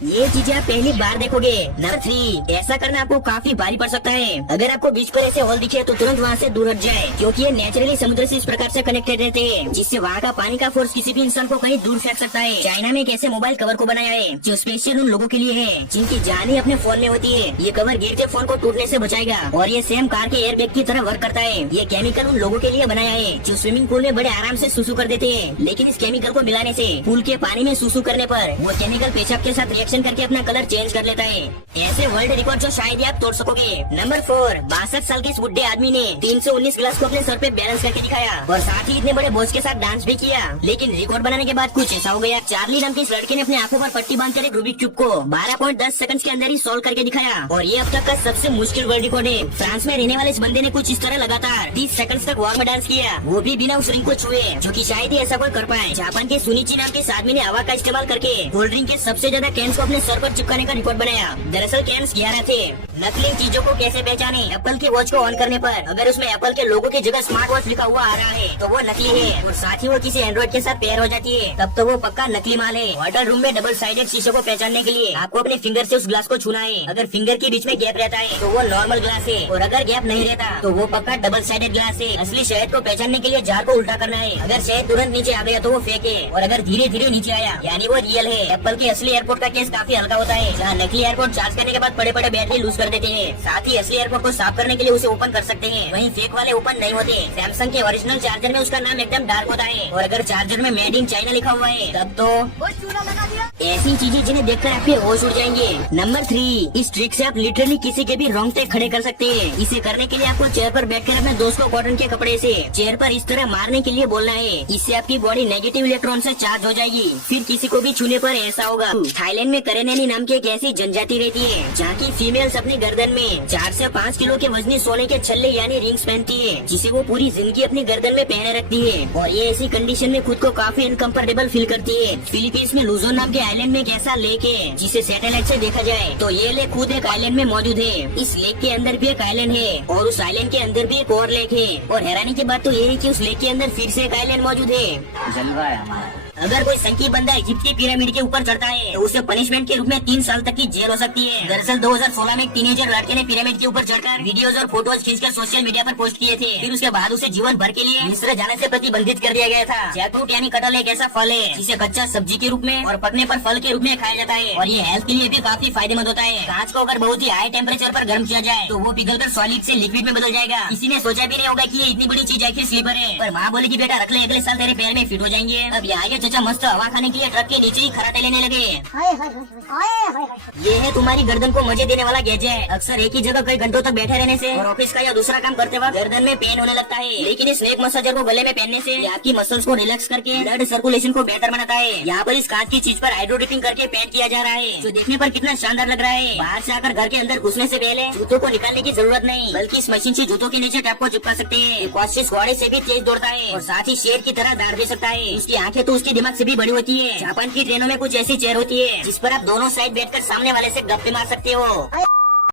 ये चीजें आप पहली बार देखोगे। नंबर 3, ऐसा करना आपको काफी भारी पड़ सकता है। अगर आपको बीच पर ऐसे होल दिखे तो तुरंत वहाँ से दूर हट जाए, क्योंकि ये नेचुरली समुद्र से इस प्रकार से कनेक्टेड रहते हैं, जिससे वहाँ का पानी का फोर्स किसी भी इंसान को कहीं दूर फेंक सकता है। चाइना में एक ऐसे मोबाइल कवर को बनाया है जो स्पेशल उन लोगों के लिए है जिनकी जान ही अपने फोन में होती है। ये कवर गिरते फोन को टूटने से बचाएगा और ये सेम कार के एयरबैग की तरह वर्क करता है। ये केमिकल उन लोगों के लिए बनाया है जो स्विमिंग पूल में बड़े आराम से सुसु कर देते हैं, लेकिन इस केमिकल को मिलाने से पूल के पानी में सुसु करने पर वो केमिकल पेशाब के साथ रिएक्शन करके अपना कलर चेंज कर लेता है। ऐसे वर्ल्ड रिकॉर्ड जो शायद ही आप तोड़ सकोगे। नंबर 4, 62 साल के इस बुढ़े आदमी ने 319 गिलास को अपने सर पे बैलेंस करके दिखाया और साथ ही इतने बड़े बोझ के साथ डांस भी किया। लेकिन रिकॉर्ड बनाने के बाद कुछ ऐसा हो गया। चार्ली नाम के इस लड़के ने अपने आंखों पर पट्टी बांधकर एक रूबिक क्यूब को 12.10 सेकंड्स के अंदर ही सोल्व करके दिखाया और ये अब तक का सबसे मुश्किल वर्ल्ड रिकॉर्ड है। फ्रांस में रहने वाले इस बंदे ने कुछ इस तरह लगातार 30 सेकंड्स तक वॉर में डांस किया, वो भी बिना उस रिंग को छुए, जो कि शायद ही ऐसा कोई कर पाए। जापान के सुनिची नाम के इस आदमी ने हवा का इस्तेमाल करके कोल्ड ड्रिंक के सबसे ज्यादा कैंस को अपने सर पर चिपकाने का रिकॉर्ड बनाया। दरअसल कैंस 11 थे। नकली चीजों को कैसे पहचाने? एप्पल के वॉच को ऑन करने पर अगर उसमें एप्पल के लोगो की जगह स्मार्ट वॉच लिखा हुआ आ रहा है तो वो नकली है, और साथ ही वो किसी एंड्रॉइड के साथ पेयर हो जाती है तब तो वो पक्का नकली माल है। होटल रूम में डबल साइडेड शीशे को पहचानने के लिए आपको अपने फिंगर से उस ग्लास को छूना है। अगर फिंगर के बीच में गैप रहता है तो वो नॉर्मल ग्लास है, और अगर गैप नहीं रहता तो वो पक्का डबल साइडेड ग्लास है। असली शहद को पहचानने के लिए जार को उल्टा करना है। अगर शहद तुरंत नीचे आ गया तो वो फेक है, और अगर धीरे धीरे नीचे आया यानी वो रियल है। एप्पल के असली एयरपोर्ट का केस काफी हल्का होता है, जहाँ नकली एयरपोर्ट चार्ज करने के बाद बड़े बड़े बैटरी लूज कर देते हैं। साथ ही असली एयरपोर्ट को साफ करने के लिए उसे ओपन कर सकते हैं, वहीं फेक वाले ओपन नहीं होते। सैमसंग के ओरिजिनल चार्जर में उसका नाम एकदम डार्क होता है, और अगर चार्जर में मेड इन चाइना लिखा हुआ है तब तो ऐसी चीजें जिन्हें देखकर आपके होश उड़ जाएंगे। नंबर 3, इस ट्रिक से आप लिटरली किसी के भी रोंगटे खड़े कर सकते हैं। इसे करने के लिए आपको चेयर पर बैठकर अपने दोस्त को कॉटन के कपड़े से चेयर पर इस तरह मारने के लिए बोलना है। इससे आपकी बॉडी नेगेटिव इलेक्ट्रॉन से चार्ज हो जाएगी। फिर किसी को भी छूने पर ऐसा होगा। थाईलैंड में करेनेनी नाम की एक ऐसी जनजाति रहती है जहाँ की फीमेल्स अपनी गर्दन में 4 से 5 किलो के वजनी सोने के छल्ले यानी रिंग्स पहनती है, जिसे वो पूरी जिंदगी अपनी गर्दन में पहने रखती है, और ये ऐसी कंडीशन में खुद को काफी अनकंफर्टेबल फील करती है। फिलीपींस में लुजोन नाम के आइलैंड में एक ऐसा लेक है जिसे सैटेलाइट से देखा जाए तो ये लेक खुद एक आइलैंड में मौजूद है। इस लेक के अंदर भी एक आइलैंड है और उस आइलैंड के अंदर भी एक और लेक है, और हैरानी की बात तो ये है कि उस लेक के अंदर फिर से एक आइलैंड मौजूद है। जलवा है हमारा। अगर कोई संकी बंदा इजिप्ट की पिरामिड के ऊपर चढ़ता है तो उसे पनिशमेंट के रूप में 3 साल तक की जेल हो सकती है। दरअसल 2016 में एक टीनेजर लड़के ने पिरामिड के ऊपर चढ़कर वीडियोस और फोटोज खींचकर सोशल मीडिया पर पोस्ट किए थे। फिर उसके बाद उसे जीवन भर के लिए मिस्र जाने से प्रतिबंधित कर दिया गया था। जैकफ्रूट यानी कटहल एक ऐसा फल है जिसे कच्चा सब्जी के रूप में और पकने पर फल के रूप में खाया जाता है, और ये हेल्थ के लिए भी काफी फायदेमंद होता है। कांच को अगर बहुत ही हाई टेम्परेचर पर गर्म किया जाए तो वो पिघलकर सॉलिड से लिक्विड में बदल जाएगा। किसी ने सोचा भी नहीं होगा कि ये इतनी बड़ी चीज आखिर स्लीपर है, पर माँ बोली कि बेटा रख ले, अगले साल तेरे पैर में फिट हो जाएंगे। अब यहाँ के चचा मस्त हवा खाने के लिए ट्रक के नीचे ही खराटे लेने लगे। ये है तुम्हारी गर्दन को मजे देने वाला गैजेट। अक्सर एक ही जगह कई घंटों तक बैठे रहने से और ऑफिस का या दूसरा काम करते वक्त गर्दन में पेन होने लगता है, लेकिन इस नेक मसाजर को गले में पहनने से ये आपकी मसल्स को रिलैक्स करके ब्लड सर्कुलेशन को बेहतर बनाता है। यहाँ पर इस कांच की चीज पर हाइड्रो डिपिंग करके पेंट किया जा रहा है, जो देखने पर कितना शानदार लग रहा है। बाहर से आकर घर के अंदर घुसने से पहले जूतों को निकालने की जरूरत नहीं, बल्कि इस मशीन से जूतों के नीचे टैप को चिपका सकते हैं। कॉस्टिस घोड़े से भी तेज दौड़ता है और साथ ही शेर की तरह दाड़ दे सकता है। उसकी आंखें तो उसके दिमाग से भी बड़ी होती है। जापान की ट्रेनों में कुछ ऐसी चेयर होती है जिस पर आप दोनों साइड बैठकर सामने वाले से गप्पे मार सकते हो।